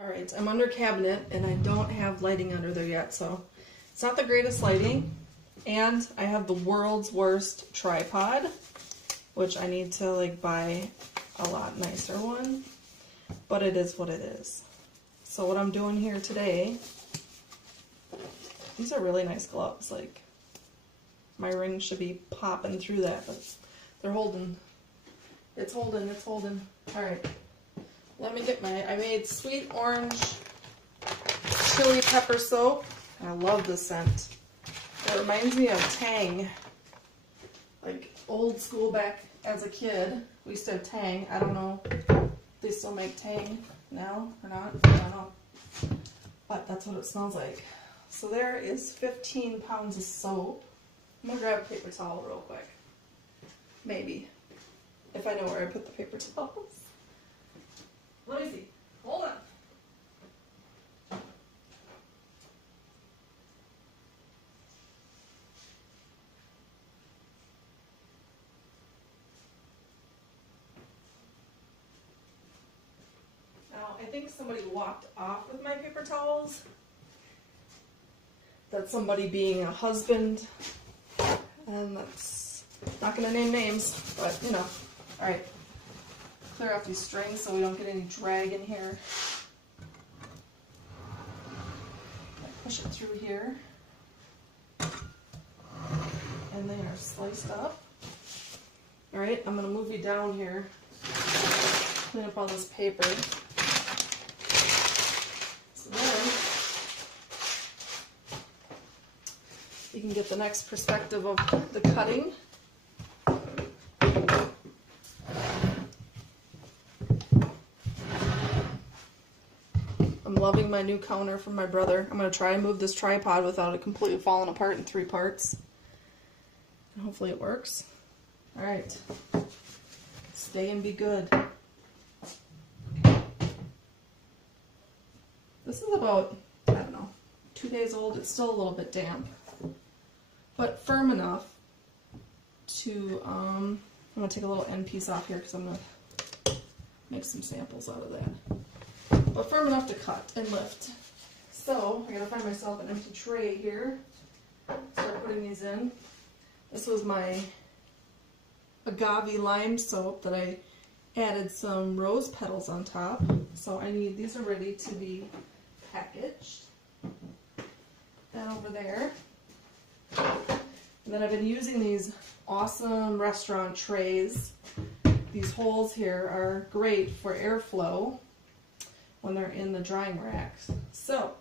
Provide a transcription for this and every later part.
Alright, I'm under cabinet and I don't have lighting under there yet, so it's not the greatest lighting. And I have the world's worst tripod, which I need to buy a lot nicer one, but it is what it is. So what I'm doing here today, these are really nice gloves, my ring should be popping through that, but they're holding. It's holding. Alright. Let me get I made sweet orange chili pepper soap. I love the scent. It reminds me of Tang. Old school back as a kid. We used to have Tang. I don't know if they still make Tang now or not. I don't know. But that's what it smells like. So there is 15 pounds of soap. I'm going to grab a paper towel real quick. Maybe. If I know where I put the paper towels. Let me see. Hold on. Now, I think somebody walked off with my paper towels. That's somebody being a husband. And that's not going to name names, but you know. Alright. Clear off these strings so we don't get any drag in here. Push it through here. And they are sliced up. Alright, I'm going to move you down here. Clean up all this paper. So then you can get the next perspective of the cutting. I'm loving my new counter from my brother. I'm going to try and move this tripod without it completely falling apart in 3 parts. And hopefully it works. Alright. Stay and be good. This is about, I don't know, 2 days old. It's still a little bit damp. But firm enough to, I'm going to take a little end piece off here because I'm going to make some samples out of that. But firm enough to cut and lift. So, I gotta find myself an empty tray here. Start putting these in. This was my agave lime soap that I added some rose petals on top. So these are ready to be packaged. That over there. And then I've been using these awesome restaurant trays. These holes here are great for airflow when they're in the drying racks. So,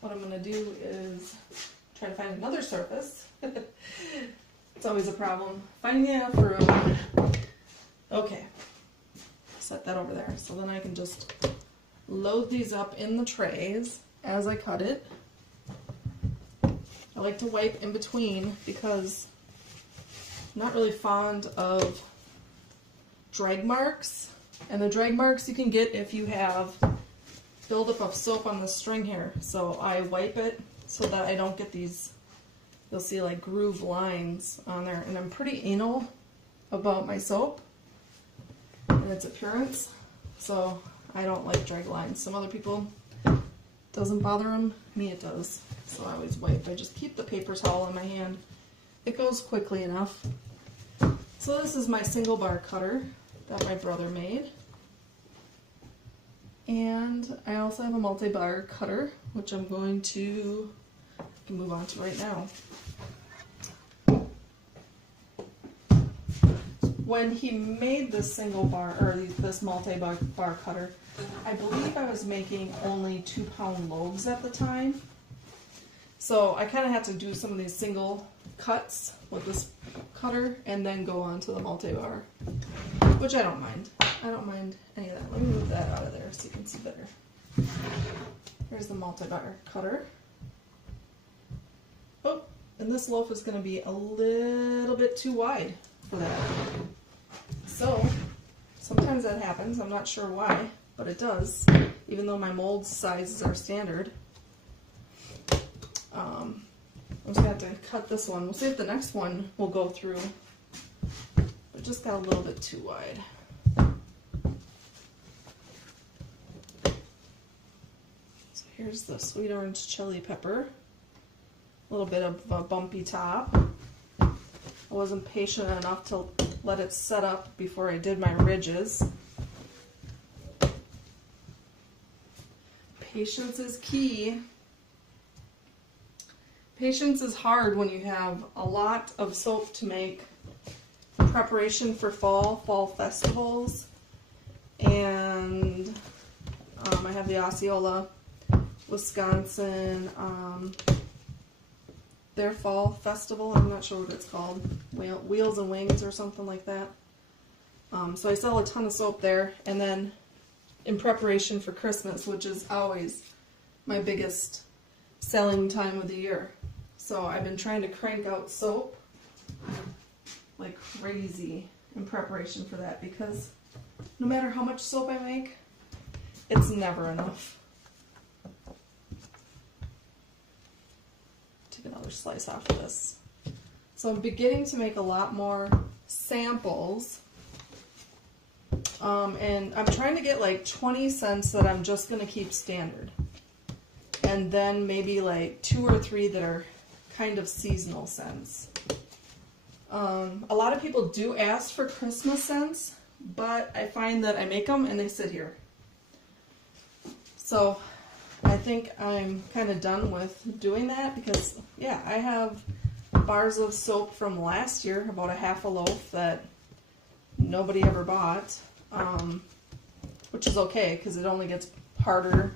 what I'm going to do is try to find another surface. It's always a problem finding enough room. Okay, set that over there. So then I can just load these up in the trays as I cut it. I like to wipe in between because I'm not really fond of drag marks. And the drag marks you can get if you have buildup of soap on the string here. So I wipe it so that I don't get these, you'll see groove lines on there. And I'm pretty anal about my soap and its appearance. So I don't like drag lines. Some other people, doesn't bother them. Me it does. So I always wipe. I just keep the paper towel in my hand. It goes quickly enough. So this is my single bar cutter that my brother made. And I also have a multi-bar cutter, which I'm going to move on to right now. When he made this single bar, or this multi-bar cutter, I believe I was making only 2-pound loaves at the time. So I kind of had to do some of these single cuts with this cutter and then go on to the multi-bar, which I don't mind. I don't mind any of that. Let me move that out of there so you can see better. Here's the multi-bar cutter. Oh, and this loaf is going to be a little bit too wide for that. So, sometimes that happens. I'm not sure why, but it does, even though my mold sizes are standard. I'm just going to have to cut this one. We'll see if the next one will go through. It just got a little bit too wide. here's the sweet orange chili pepper. A little bit of a bumpy top. I wasn't patient enough to let it set up before I did my ridges. Patience is key. Patience is hard when you have a lot of soap to make. Preparation for fall festivals, and I have the Osceola, Wisconsin, their fall festival. I'm not sure what it's called, Wheels and Wings or something like that. So I sell a ton of soap there, and then in preparation for Christmas, which is always my biggest selling time of the year. So I've been trying to crank out soap like crazy in preparation for that, because no matter how much soap I make, it's never enough. Take another slice off of this. So I'm beginning to make a lot more samples, and I'm trying to get like 20 scents that I'm just going to keep standard, and then maybe like 2 or 3 that are kind of seasonal scents. A lot of people do ask for Christmas scents, but I find that I make them and they sit here. So I think I'm kind of done with doing that, because yeah, I have bars of soap from last year, about a half a loaf, that nobody ever bought, which is okay because it only gets harder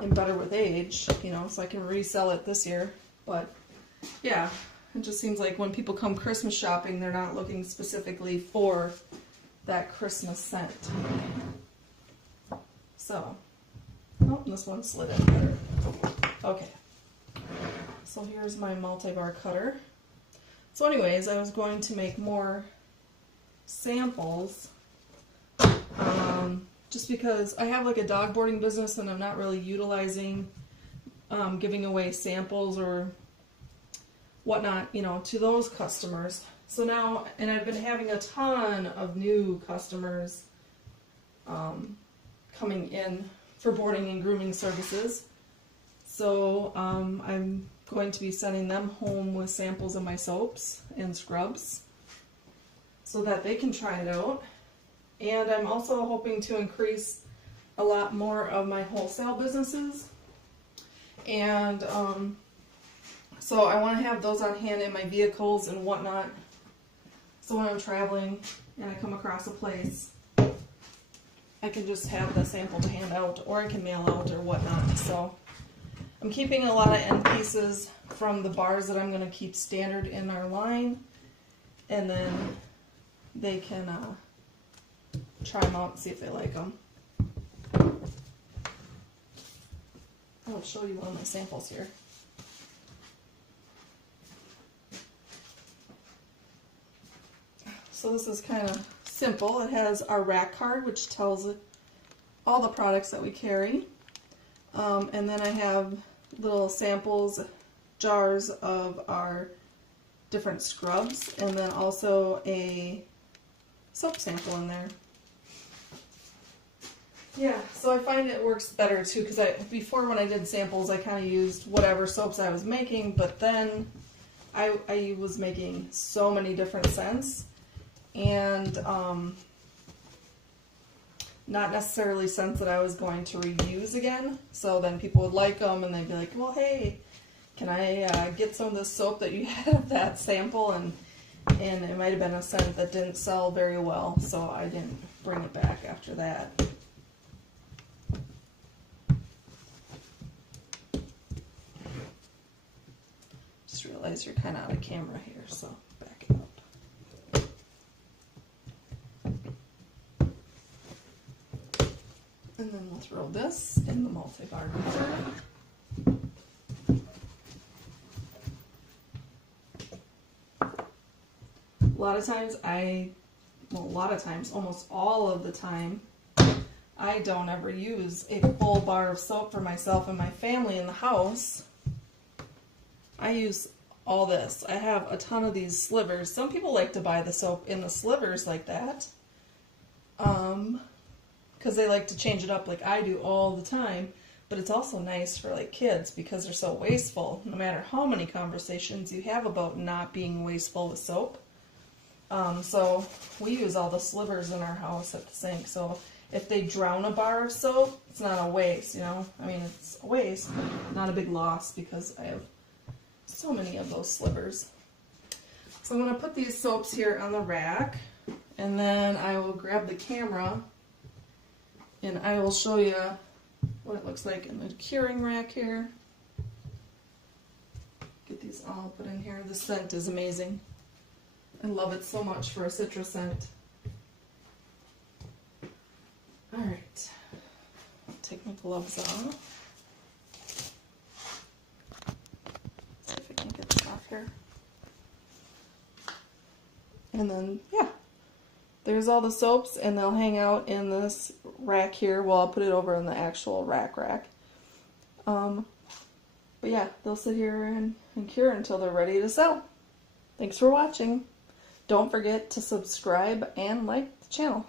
and better with age, you know, so I can resell it this year. But yeah, it just seems like when people come Christmas shopping, they're not looking specifically for that Christmas scent. So, oh, this one slid in better. Okay. So here's my multi-bar cutter. So anyways, I was going to make more samples, just because I have like a dog boarding business and I'm not really utilizing giving away samples or whatnot, you know, to those customers. So now, and I've been having a ton of new customers coming in for boarding and grooming services. So I'm going to be sending them home with samples of my soaps and scrubs so that they can try it out. And I'm also hoping to increase a lot more of my wholesale businesses. And so I want to have those on hand in my vehicles and whatnot. So when I'm traveling and I come across a place, I can just have the sample to hand out, or I can mail out or whatnot. So I'm keeping a lot of end pieces from the bars that I'm going to keep standard in our line, and then they can try them out and see if they like them. I'll show you one of my samples here. So this is kind of simple. It has our rack card, which tells all the products that we carry. And then I have little samples, jars of our different scrubs, and then also a soap sample in there. Yeah, so I find it works better too, because before when I did samples, I kind of used whatever soaps I was making, but then I was making so many different scents, and not necessarily scents that I was going to reuse again. So then people would like them, and they'd be like, well, hey, can I get some of this soap that you had of that sample? And it might have been a scent that didn't sell very well, so I didn't bring it back after that. Just realize you're kind of out of camera here, so back it up. And then we'll throw this in the multi-bar cutter. A lot of times, almost all of the time, I don't ever use a full bar of soap for myself and my family in the house. I use all this. I have a ton of these slivers. Some people like to buy the soap in the slivers like that, because they like to change it up like I do all the time. but it's also nice for like kids because they're so wasteful. No matter how many conversations you have about not being wasteful with soap. So we use all the slivers in our house at the sink. So if they drown a bar of soap, it's not a waste, you know. I mean, it's a waste, but not a big loss because I have so many of those slivers. So I'm going to put these soaps here on the rack, and then I will grab the camera and I will show you what it looks like in the curing rack here. Get these all put in here. The scent is amazing. I love it so much for a citrus scent. Alright, take my gloves off. See if I can get this off here. And then, yeah, there's all the soaps, and they'll hang out in this rack here. Well, I'll put it over in the actual rack. But yeah, they'll sit here and cure until they're ready to sell. Thanks for watching. Don't forget to subscribe and like the channel.